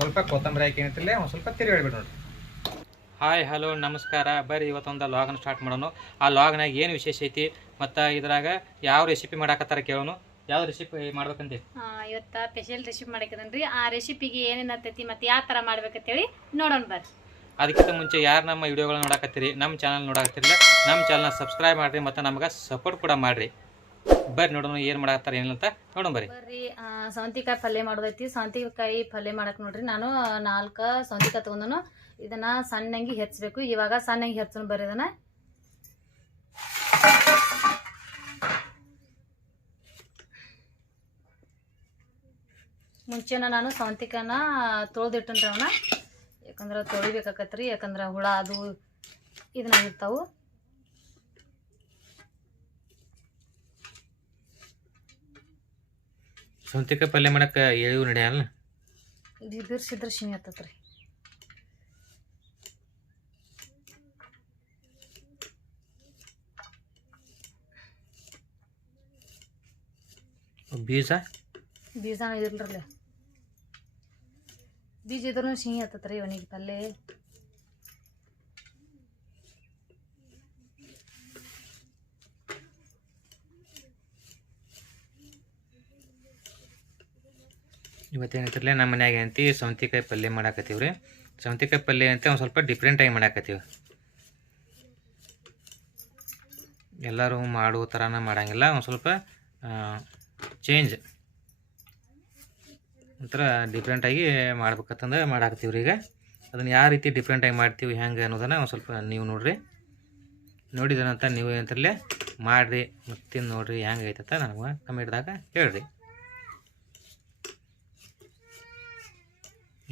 ಸ್ವಲ್ಪ ಕೊತ್ತಂಬರಿ ಹಾಕಿ ಏನಂತಿಲ್ಲ ಒಂದು ಸ್ವಲ್ಪ ತಿರುಗಿ ಹೇಳ್ಬಿಟ್ಟು ನೋಡಿ ಹಾಯ್ ಹಲೋ ನಮಸ್ಕಾರ. ಬರ್ರಿ ಇವತ್ತೊಂದು ಲಾಗನ್ ಸ್ಟಾರ್ಟ್ ಮಾಡೋಣ. ಆ ಲಾಗ್ನಾಗ ಏನು ವಿಶೇಷ ಐತಿ? ಮತ್ತು ಇದ್ರಾಗ ಯಾವ ರೆಸಿಪಿ ಮಾಡಾಕತ್ತಾರ ಕೇಳೋನು ಯಾವ ರೆಸಿಪಿ ಮಾಡ್ಬೇಕಂತ? ಆ, ಇವತ್ತ ಸ್ಪೆಷಲ್ ರೆಸಿಪಿ ಮಾಡಕದನ್ರಿ ಆ ರೆಸಿಪಿಗೆ ಏನೇನು ಆಗ್ತೈತಿ ಮತ್ತೆ ಯಾವ ಥರ ಮಾಡ್ಬೇಕಂತೇಳಿ ನೋಡೋಣ ಬರ್ರಿ. ಅದಕ್ಕಿಂತ ಮುಂಚೆ ಯಾರು ನಮ್ಮ ವಿಡಿಯೋಗಳನ್ನ ನೋಡಾಕತ್ತೀರಿ ನಮ್ಮ ಚಾನಲ್ ನೋಡಾಕತ್ತಿರಲಿಲ್ಲ ನಮ್ಮ ಚಾನಲ್ನ ಸಬ್ಸ್ಕ್ರೈಬ್ ಮಾಡಿರಿ ಮತ್ತು ನಮ್ಗೆ ಸಪೋರ್ಟ್ ಕೂಡ ಮಾಡಿರಿ. ಬರ್ರಿ ನೋಡೋಣ ಏನು ಮಾಡಾಕತ್ತಾರ ಏನಂತ ನೋಡೋಣ ಬರ್ರಿ. ಬರ್ರಿ ಸೌಂತಿಕಾಯಿ ಪಲ್ಯ ಮಾಡೋದೈತಿ. ಸೌಂತಿಕಾಯಿ ಪಲ್ಯ ಮಾಡಕ್ ನೋಡ್ರಿ. ನಾನು ನಾಲ್ಕು ಸೌಂತಿಕಾಯಿ ತಗೊಂಡನು. ಇದನ್ನ ಸಣ್ಣಂಗಿ ಹೆಚ್ಚಬೇಕು. ಇವಾಗ ಸಣ್ಣಂಗಿ ಹೆಚ್ಚೋಣ ಬರ್ರಿ ಇದನ್ನ. ಮುಂಚೆನ ನಾನು ಸೌಂತಿಕಾಯಿನ ತೊಳೆದಿಟ್ಟನ್ರಿ ಅವನ ಯಾಕಂದ್ರೆ ತೊಳಿಬೇಕಾಕತ್ರಿ. ಯಾಕಂದ್ರೆ ಹುಳ ಅದು ಇದನ್ನ ಇರ್ತಾವು. ಸೌಂತಿಕಾಯಿ ಪಲ್ಯ ಮಾಡಕ್ಕೆ ಎಳೆಯೂ ನಡೆಯಲ್ಲ ಇದು ಬಿರ್ಸಿದ್ರೆ ಶಿನಿ ಹತ್ತತ್ರಿ ಬೀಜ? ಬೀಜ ಇರ್ಲಿಲ್ಲ ಬೀಜ ಇದ್ರೂ ಸಿಹಿ ಹತ್ತತ್ರಿ ಇವನಿಗೆ ಪಲ್ಲೆ ಇವತ್ತೇನಂತಿರಲ್ಲ ನಮ್ಮ ಮನ್ಯಾಗ ಏನಂತಿ ಸೌಂತಿಕಾಯಿ ಪಲ್ಯ ಮಾಡಾಕತ್ತೀವಿ ರೀ ಸೌಂತಿಕಾಯಿ ಪಲ್ಯ ಅಂತ ಒಂದು ಸ್ವಲ್ಪ ಡಿಫ್ರೆಂಟಾಗಿ ಮಾಡಾಕತ್ತೀವಿ. ಎಲ್ಲರೂ ಮಾಡೋ ಥರನ ಮಾಡಂಗಿಲ್ಲ, ಒಂದು ಸ್ವಲ್ಪ ಚೇಂಜ್ ಒಂಥರ ಡಿಫ್ರೆಂಟಾಗಿ ಮಾಡ್ಬೇಕಂತಂದ್ರೆ ಮಾಡಾಕತ್ತೀವಿ ರೀ ಈಗ. ಅದನ್ನು ಯಾವ ರೀತಿ ಡಿಫ್ರೆಂಟಾಗಿ ಮಾಡ್ತೀವಿ, ಹೆಂಗೆ ಅನ್ನೋದನ್ನು ಒಂದು ಸ್ವಲ್ಪ ನೀವು ನೋಡಿರಿ. ನೋಡಿದ ನಂತರ ನೀವು ಏನಂತರಲ್ಲೇ ಮಾಡಿರಿ, ಮತ್ತು ನೋಡಿರಿ, ಹೆಂಗೆ ಐತಂತ ನನಗೆ ಕಮೆಂಟ್ದಾಗ ಹೇಳ್ರಿ.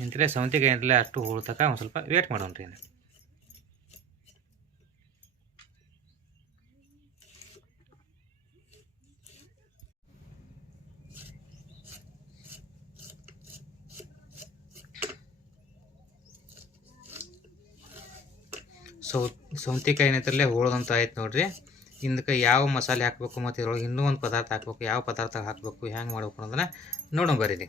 ಇಂತಲೇ ಸೌಂತಿಗೆ ಏನಿಲ್ಲ, ಅಷ್ಟು ಹೋಳ್ತಕ ಒಂದು ಸ್ವಲ್ಪ ವೇಟ್ ಮಾಡೋಣ ರೀ ಸೌ, ಸೌಂತಿಕಾಯಿ ಏನೈತಲ್ಲೇ ಹೋಳದಂತ ಆಯ್ತು ನೋಡ್ರಿ. ಹಿಂದಕ್ಕೆ ಯಾವ ಮಸಾಲೆ ಹಾಕಬೇಕು ಮತ್ತು ಇದ್ರೊಳಗೆ ಇನ್ನೂ ಒಂದು ಪದಾರ್ಥ ಹಾಕ್ಬೇಕು, ಯಾವ ಪದಾರ್ಥ ಹಾಕಬೇಕು ಹ್ಯಾಂಗೆ ಮಾಡ್ಬೇಕು ಅನ್ನೋದನ್ನ ನೋಡೋಣ ಬರ್ರಿ.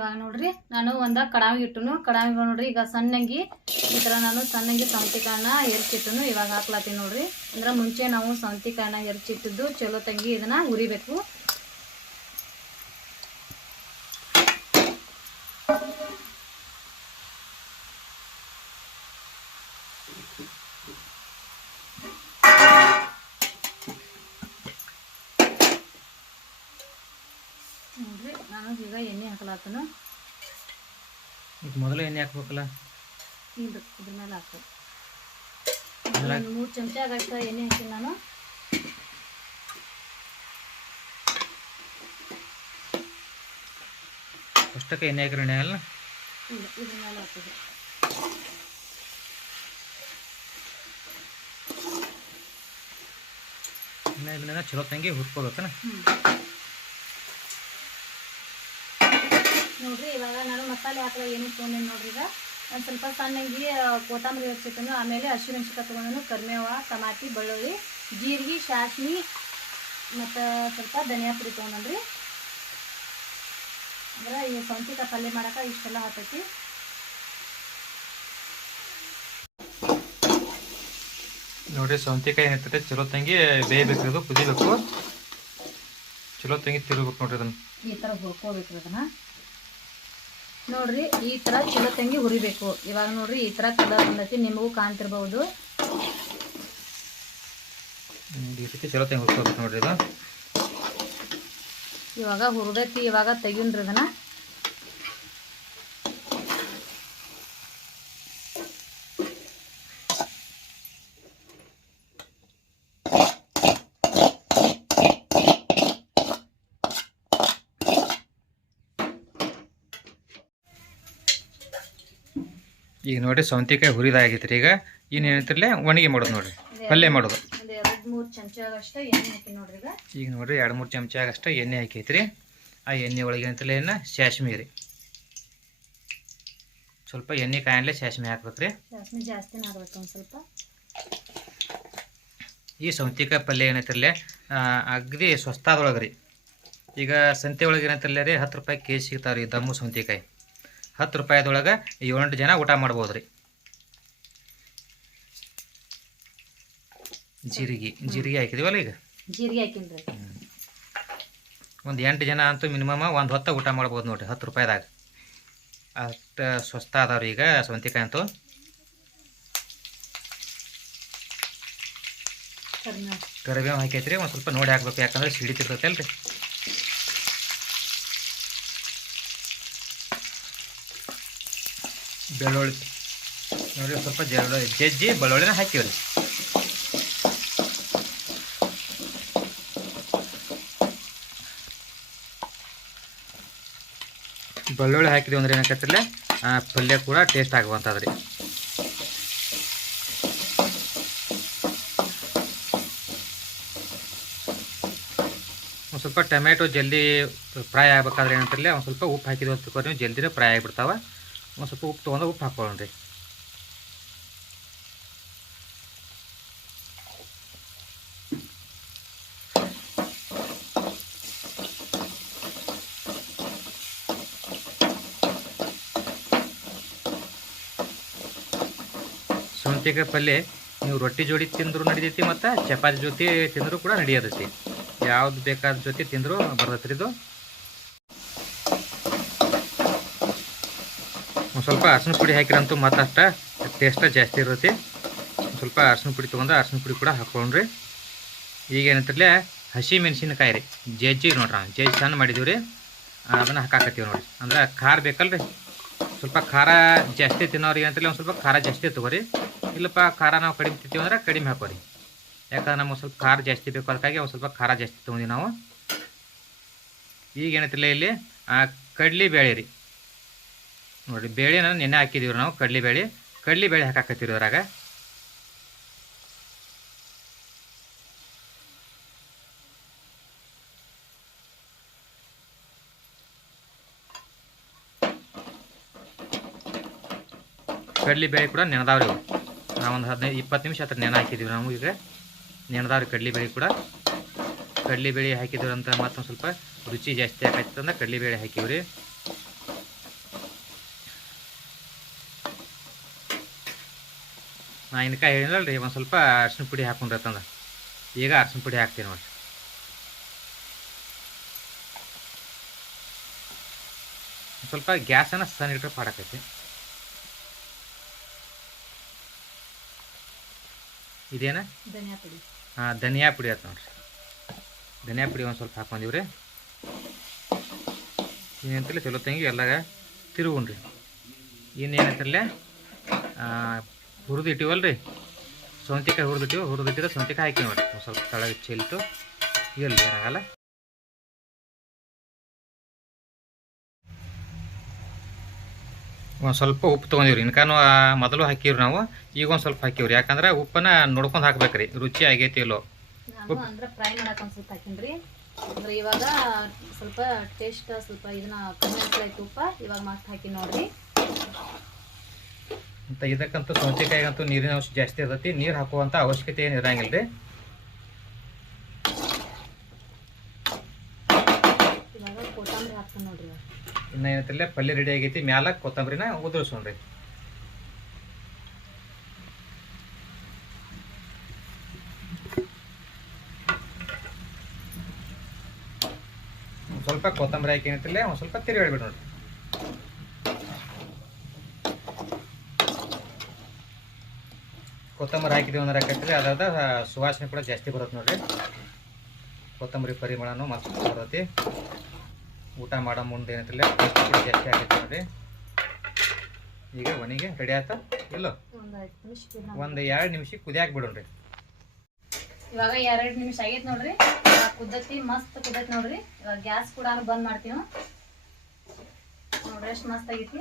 ಇವಾಗ ನೋಡ್ರಿ, ನಾನು ಒಂದ ಕಡಾವಿ ಇಟ್ಟನು ಕಡಾವಿ ನೋಡ್ರಿ, ಈಗ ಸಣ್ಣಂಗಿ, ಈ ತರ ನಾನು ಸಣ್ಣಂಗಿ ಸೌಂತಿಕಾಯನ್ನ ಎರ್ಚಿಟ್ಟನು ಇವಾಗ ಹಾಕ್ಲಾತೀನಿ ನೋಡ್ರಿ. ಅಂದ್ರೆ ಮುಂಚೆ ನಾವು ಸೌಂತಿಕಾಯನ್ನ ಎರ್ಚಿಟ್ಟಿದ್ದು ಚಲೋ ತಂಗಿ ಇದನ್ನ ಉರಿಬೇಕು. ನಾನು ಈಗ ಎಣ್ಣೆ ಹಾಕ್ಲಾತನು. ಈಗ ಮೊದಲು ಎಣ್ಣೆ ಹಾಕ್ಬೇಕಲ್ಲ? ಇದು ಇದ್ರ ಮೇಲೆ ಹಾಕು ಒಂದು ಮೂರು ಚಮಚ ಆಗಷ್ಟ ಎಣ್ಣೆ ಹಾಕಿನಿ ನಾನು. ಅಷ್ಟಕ್ಕೆ ಎಣ್ಣೆ ಹಾಕಿರೋ ಎಣ್ಣೆ ಅಲ್ಲ ಇಲ್ಲ ಇದ್ರ ಮೇಲೆ ಹಾಕಿದೆ ಎಣ್ಣೆ ಇದನ್ನ ಚಲೋ ತಂಗಿ ಹುರ್ಕೋಬೇಕನ ನೋಡ್ರಿ ಇವಾಗ ನಾನು ಮಸಾಲೆ ಹಾಕೋ ಏನು ತೊಗೊಂಡೇನಿ ನೋಡ್ರಿ ಈಗ. ಒಂದು ಸ್ವಲ್ಪ ಸಣ್ಣಂಗಿ ಕೋತಂಬರಿ ಕೊತ್ತಂಬರಿ ಹೆಚ್ಚಿಟ್ಟನು ಆಮೇಲೆ ಹಸಿಮೆಣ್ಸಿಕಾಯಿ ತೊಗೊಂಡು ಕರ್ಮೇವ ಟಮಾಟಿ ಬೆಳ್ಳುಳ್ಳಿ ಜೀರಿಗೆ ಸಾಸ್ವಿ ಮತ್ತು ಸ್ವಲ್ಪ ಧನಿಯಾ ಪುಡಿ ತೊಗೊಂಡ್ರಿ ಅಂದ್ರೆ ಈ ಸೌಂತಿಕಾಯಿ ಪಲ್ಯ ಮಾಡೋಕೆ ಇಷ್ಟೆಲ್ಲ ಹಾಕೈತಿ ನೋಡ್ರಿ ಸೌಂತಿಕಾಯಿ ಏನಿರ್ತೈತೆ ಚಲೋ ತಂಗಿ ಬೇಯಬೇಕು ಕುದಿಬೇಕು. ಚಲೋ ತಂಗಿ ತಿರುಗ್ಬೇಕು ನೋಡ್ರಿ ಅದನ್ನ. ಈ ಥರ ಹುರ್ಕೋಬೇಕು ಅದನ್ನ. ನೋಡ್ರಿ ಈ ತರ ಚಲೋ ತಂಗಿ ಹುರಿಬೇಕು. ಇವಾಗ ನೋಡ್ರಿ ಈ ತರ ಕಲರ್ ಬಂದೈತಿ ನಿಮಗೂ ಕಾಣ್ತಿರ್ಬಹುದು ಹ್ಮ್, ಈ ರೀತಿ ಚಲೋ ನೋಡ್ರಿ ಇವಾಗ ಹುರಿದೈತಿ ಇವಾಗ ತೆಗಿನ್ರಿ ಅದನ್ನ ಈಗ ನೋಡ್ರಿ ಸೌಂತಿಕಾಯಿ ಹುರಿದಾಗೈತ್ರಿ. ಈಗ ಇನ್ನು ಏನೈತಿರ್ಲೆ ಒಣಗಿ ಮಾಡೋದು ನೋಡ್ರಿ. ಪಲ್ಯ ಮಾಡೋದು. ಈಗ. ನೋಡಿರಿ ಎರಡು ಮೂರು ಚಮಚ ಅಷ್ಟೇ ಎಣ್ಣೆ ಹಾಕೈತ್ರಿ. ಆ ಎಣ್ಣೆ ಒಳಗೆ ಏನಂತಲೇ ಏನು? ಸಾಸ್ಮಿ ರೀ. ಸ್ವಲ್ಪ ಎಣ್ಣೆ ಕಾಯನ್ಲೆ ಸಾಸ್ಮಿ ಜಾಸ್ತಿನ ಹಾಕ್ಬೇಕು ರೀ ಸ್ವಲ್ಪ. ಈ ಸೌಂತಿಕಾಯಿ ಪಲ್ಯ ಏನೈತಿರಲ್ಲೇ ಅಗದಿ ಸ್ವಸ್ತಾದೊಳಗೆ ರೀ ಈಗ ಸಂತೆ ಒಳಗೆ ಏನೈತಿರಲ್ಲ ರೀ? ಹತ್ತು ರೂಪಾಯಿ ಕೆ ಜಿ ಸಿಗ್ತಾವೆ ರೀ ದಮ್ಮು ಸೌತಿಕಾಯಿ. ಹತ್ತು ರೂಪಾಯಿದೊಳಗೆ ಏಳೆಂಟು ಜನ ಊಟ ಮಾಡ್ಬೋದು ರೀ ಜೀರಿಗೆ ಜೀರಿಗೆ ಹಾಕಿದೀವಲ್ಲ ಈಗ? ಜೀರಿಗೆ ಹಾಕಿನ್ರಿ. ಒಂದು ಎಂಟು ಜನ ಅಂತೂ ಮಿನಿಮಮ್ ಒಂದು ಹೊತ್ತ ಊಟ ಮಾಡ್ಬೋದು ನೋಡ್ರಿ ಹತ್ತು ರೂಪಾಯಿದಾಗ. ಅಷ್ಟು ಸ್ವಸ್ಥ ಅದಾವ್ರಿ ಈಗ ಸ್ವಂತಿಕಾಯಿ ಅಂತೂ. ಕರಿಬೇವು. ಹಾಕೈತ್ರಿ ಒಂದು ಸ್ವಲ್ಪ ನೋಡಿ ಹಾಕ್ಬೇಕು ಯಾಕಂದ್ರೆ ಸಿಡಿತಿರ್ತೈತಲ್ರಿ ಬೆಳ್ಳುಳ್ಳಿ. ನೋಡಿ ಸ್ವಲ್ಪ ಜರ ಜಜ್ಜಿ ಬೆಳ್ಳುಳ್ಳಿನ ಹಾಕಿವ್ರಿ. ಬೆಳ್ಳುಳ್ಳಿ ಹಾಕಿದ್ವಿ ಅಂದ್ರೆ ಏನಾಕತ್ತಿರಲ್ಲ ಪಲ್ಯ ಕೂಡ ಟೇಸ್ಟ್ ಆಗುವಂಥದ್ರಿ. ಒಂದು ಸ್ವಲ್ಪ ಟೊಮೆಟೊ ಜಲ್ದಿ ಫ್ರೈ ಆಗ್ಬೇಕಾದ್ರೆ ಏನಂತಿರಲಿ ಒಂದು ಸ್ವಲ್ಪ ಉಪ್ಪು ಹಾಕಿದ್ವಿ ಅಂತ ನೀವು ಜಲ್ದಿನೇ ಫ್ರೈ ಆಗಿಬಿಡ್ತಾವ. ಒಂದು ಸ್ವಲ್ಪ ಉಪ್ಪು ತೊಗೊಂಡು ಉಪ್ಪು ಸೌಂತಿಕಾಯಿ ಪಲ್ಯ ನೀವು ರೊಟ್ಟಿ ಜೋಡಿ ತಿಂದರೂ ನಡಿತೈತಿ ಮತ್ತು ಚಪಾತಿ ಜೊತೆ ತಿಂದರೂ ಕೂಡ ನಡೆಯತೈತಿ. ಯಾವ್ದು ಬೇಕಾದ ಜೊತೆ ತಿಂದರೂ ಬರ್ತೈತ್ರಿ ಇದು. ಒಂದು ಸ್ವಲ್ಪ ಅರ್ಶಿನ ಪುಡಿ ಹಾಕಿರಂತೂ ಮತ್ತೆ ಅಷ್ಟ ಟೇಸ್ಟ ಜಾಸ್ತಿ ಇರುತ್ತೆ. ಸ್ವಲ್ಪ ಅರ್ಶಿನ ಪುಡಿ ತೊಗೊಂಡು ಅರ್ಶಿನ ಪುಡಿ ಕೂಡ ಹಾಕ್ಕೊಂಡ್ರಿ ಈಗ ಏನಂತಿರಲಿ ಹಸಿ ಮೆಣಸಿನಕಾಯಿ ರೀ. ಜಜ್ಜಿ ನೋಡ್ರಿ, ಜಜ್ಜಿ ಸಣ್ಣ ಮಾಡಿದೀವಿ ರೀ ಅದನ್ನು ಹಾಕಾಕತ್ತೀವಿ ನೋಡಿರಿ. ಅಂದ್ರೆ ಖಾರ ಬೇಕಲ್ರಿ. ಸ್ವಲ್ಪ ಖಾರ ಜಾಸ್ತಿ ತಿನ್ನೋರಿಗೆ ಅಂತೇಳಿ ಒಂದು ಸ್ವಲ್ಪ ಖಾರ ಜಾಸ್ತಿ ತಗೋರಿ ಇಲ್ಲಪ್ಪ, ಖಾರ ನಾವು ಕಡಿಮೆ ತಿಂತೀವಿ ಅಂದ್ರೆ ಕಡಿಮೆ ಹಾಕೋರಿ. ಯಾಕಂದ್ರೆ ನಮಗೆ ಸ್ವಲ್ಪ ಖಾರ ಜಾಸ್ತಿ ಬೇಕು, ಅದಕ್ಕಾಗಿ ಒಂದು ಸ್ವಲ್ಪ ಖಾರ ಜಾಸ್ತಿ ತೊಗೊಂಡಿವಿ ನಾವು. ಈಗ ಏನೈತಿಲ್ಲ ಇಲ್ಲಿ ಕಡ್ಲಿ ಬೇಳೆ ರೀ. ನೋಡಿ, ಬೇಳೆನ ನೆನೆ ಹಾಕಿದೀವಿ ನಾವು ಕಡ್ಲಿ ಬೇಳೆ ಕಡ್ಲಿ ಬೇಳೆ ಹಾಕಾಕತ್ತೀವಿ ಅದ್ರಾಗ ಕಡ್ಲಿ ಬೇಳೆ ಕೂಡ ನೆನೆದಾವ್ರಿ ನಾವೊಂದು ಹದಿನೈದು, ಇಪ್ಪತ್ತು ನಿಮಿಷ ಹತ್ರ ನೆನೆ ಹಾಕಿದ್ದೀವಿ ನಾವು ಈಗ. ನೆನೆದಾವ್ರಿ ಕಡ್ಲಿ ಬೇಳೆ ಕೂಡ. ಕಡ್ಲಿ ಬೇಳೆ ಹಾಕಿದ್ರಂತ ಮತ್ತೊಂದು ಸ್ವಲ್ಪ ರುಚಿ ಜಾಸ್ತಿ ಆಕೈತೆ ಅಂದ್ರೆ ಕಡ್ಲಿ ಬೇಳೆ ಹಾಕಿವ್ರಿ. ನಾ ಇನ್ಕಾಯಿ ರೀ ಒಂದು ಸ್ವಲ್ಪ ಅರ್ಶಿನ ಪುಡಿ ಹಾಕೊಂಡ್ರತ್ತಂದ ಈಗ ಅರ್ಶಿನ ಪುಡಿ ಹಾಕ್ತೀನಿ ನೋಡಿರಿ. ಸ್ವಲ್ಪ ಗ್ಯಾಸನ್ನು ಸಣ್ಣ ಇಟ್ಟರೆ ಪಾಡಕೈತಿ ಇದೇನ? ಹಾಂ ಧನಿಯಾ ಪುಡಿ ಆಯ್ತು ನೋಡ್ರಿ. ಧನಿಯಾ ಪುಡಿ ಒಂದು ಸ್ವಲ್ಪ ಹಾಕೊಂಡಿವಿ ರೀ ಏನಂತಲೇ ಚಲೋ ತಂಗಿ ಎಲ್ಲಾಗ ತಿರುಗುಣ್ರಿ. ಇನ್ನೇನಂತಲೇ ಹುರಿದು ರೀ ಸೌಂತಿಕಾಯಿ ಹುರಿದಿಟ್ಟಿವಿ? ಹುರಿದಿಟ್ಟಿದ್ರೆ ಸೌಂತಿಕಾಯಿ ಹಾಕಿ ನೋಡಿ ಸ್ವಲ್ಪ ತಳಗೆ ಚೆಲ್ತು. ಎಲ್ಲಿ ಏನಾಗಲ್ಲ. ಒಂದು ಸ್ವಲ್ಪ ಉಪ್ಪು ತೊಗೊಂಡಿವ್ರಿ. ಇನ್ಕಾನು ಮೊದಲು ಹಾಕಿವ್ರಿ ನಾವು, ಈಗ ಒಂದು ಸ್ವಲ್ಪ ಹಾಕಿವ್ರಿ. ಯಾಕಂದ್ರೆ ಉಪ್ಪನ್ನ ನೋಡ್ಕೊಂಡು ಹಾಕ್ಬೇಕ್ರಿ. ರುಚಿ ಆಗೈತಿ ಇಲ್ಲೋ. ಅಂದ್ರೆ ಫ್ರೈ ಮಾಡಕ್ಕೆ ಒಂದು ಸ್ವಲ್ಪ ಹಾಕಿನ್ರಿ. ಅಂದ್ರೆ ಇವಾಗ ಸ್ವಲ್ಪ ಟೇಸ್ಟ್ ಸ್ವಲ್ಪ ಇದನ್ನ ಕಮ್ಮಿ ಉಪ್ಪ ಇವಾಗ ಮತ್ತೆ ಹಾಕಿ ನೋಡ್ರಿ. ಅಂತ ಇದಕ್ಕಂತೂ ಸೌತೆಕಾಯಿಗಂತೂ ನೀರಿನ ಅಂಶ ಜಾಸ್ತಿ ಇರ್ತೈತಿ. ನೀರು ಹಾಕುವಂಥ ಅವಶ್ಯಕತೆ ಏನು ಇರಂಗಿಲ್ಲ ರೀ ಇನ್ನು ಏನಂತಲ್ಲ ಪಲ್ಯ ರೆಡಿ ಆಗೈತಿ. ಮ್ಯಾಲ ಕೊತ್ತಂಬರಿನ ಉದುರಿಸೋಣ್ರಿ. ಸ್ವಲ್ಪ ಕೊತ್ತಂಬರಿ ಹಾಕಿ ಏನಂತಿಲ್ಲ ಒಂದು ಸ್ವಲ್ಪ ತಿರುಗಾಡ್ಬಿಡಿ ನೋಡ್ರಿ. ಕೊತ್ತಂಬರಿ ಹಾಕಿದೀವಿ ಅಂದ್ರೆ ಹಾಕೈತ್ರಿ ಅದಾದ ಸುವಾಸನೆ ಕೂಡ ಜಾಸ್ತಿ ಬರುತ್ತೆ ನೋಡ್ರಿ. ಕೊತ್ತಂಬರಿ ಪರಿಮಳನೂ ಮಸ್ತ್ ಬರುತ್ತೆ. ಊಟ ಮಾಡೋ ಮುಂದೆ ಏನಂತಿಲ್ಲ ಕೂಡ ಜಾಸ್ತಿ ಆಗೈತೆ ನೋಡ್ರಿ. ಈಗ ಒಣಿಗೆ ರೆಡಿ ಆಯ್ತಾ? ಇಲ್ಲೋ ಒಂದು ಎರಡು ನಿಮಿಷ ಕುದಿಯಾಕ ಬಿಡೋಣ್ರಿ ಇವಾಗ ಎರಡು ನಿಮಿಷ ಆಗೈತೆ ನೋಡ್ರಿ. ಕುದ್ದತಿ ಮಸ್ತ್ ಕುದ್ದತಿ ನೋಡ್ರಿ. ಇವಾಗ ಗ್ಯಾಸ್ ಕೂಡ ಬಂದ್ ಮಾಡ್ತೀವಿ. ನೋಡ್ರಿ ಎಷ್ಟು ಮಸ್ತ್ ಆಗೈತಿ.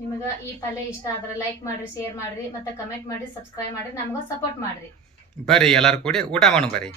ನಿಮಗೆ ಈ ಪಲ್ಯ ಇಷ್ಟ ಆದ್ರೆ ಲೈಕ್ ಮಾಡ್ರಿ ಶೇರ್ ಮಾಡ್ರಿ, ಮತ್ತೆ ಕಮೆಂಟ್ ಮಾಡ್ರಿ ಸಬ್ಸ್ಕ್ರೈಬ್ ಮಾಡ್ರಿ, ನಮ್ಗೆ ಸಪೋರ್ಟ್ ಮಾಡ್ರಿ. ಬರ್ರಿ ಎಲ್ಲರೂ ಕೂಡಿ ಊಟ ಮಾಡೋಣ ಬರ್ರಿ.